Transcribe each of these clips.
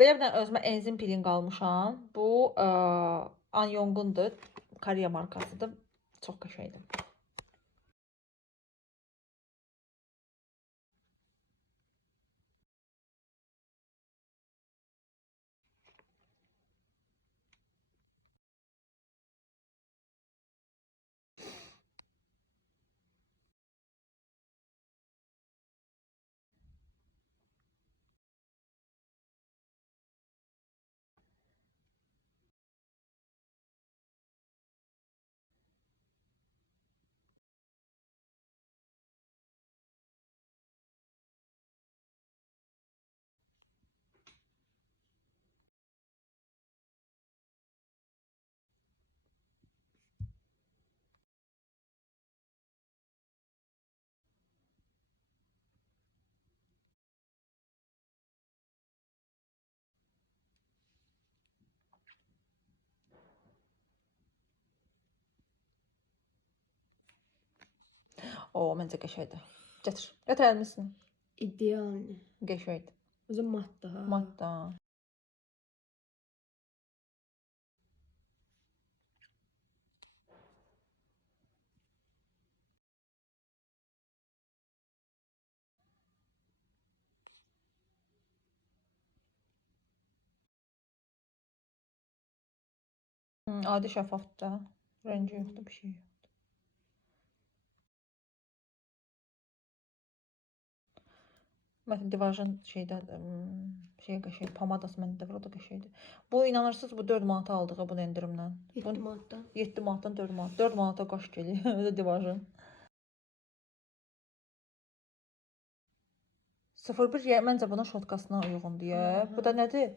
Belə bir dənə özümə enzim peeling almışam. Bu Anyong'undur. Koreya markasıdır. Çox qəşəngdir. O, məncə qəşəngdir. Gətir. Gətir əlimisin. İdealni. Qəşəngdir. O da matda. Ha. Matda. Adi şəffafdır da. Rəngi yoxdur, bir şey yox. Məsələn, Divajın şeydə qəşəng pomadası məndə də var, o da qəşəngdir. Bu inanırsınız, bu 4 manata aldığı bu endirimlə. 7 manatdan. 7 manatdan 4 manat. 4 manata qaş gəlir. O da Divajın. 01 məncə bunun şotkasına uyğundur ya. Bu da nədir?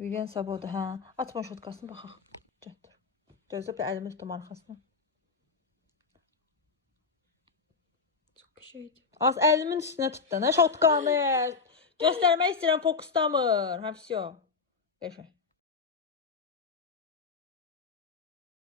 Vivian Saboda, hə. Açma şotkasını baxaq. Gətir. Gözlə bir əlimi tutum arxasına. Çox qəşəngdir. Az əlimin üstünə tut da, nə şotkanı. Göstərmək istəyirəm, fokuslamır. Hə, всё. Qəşəng.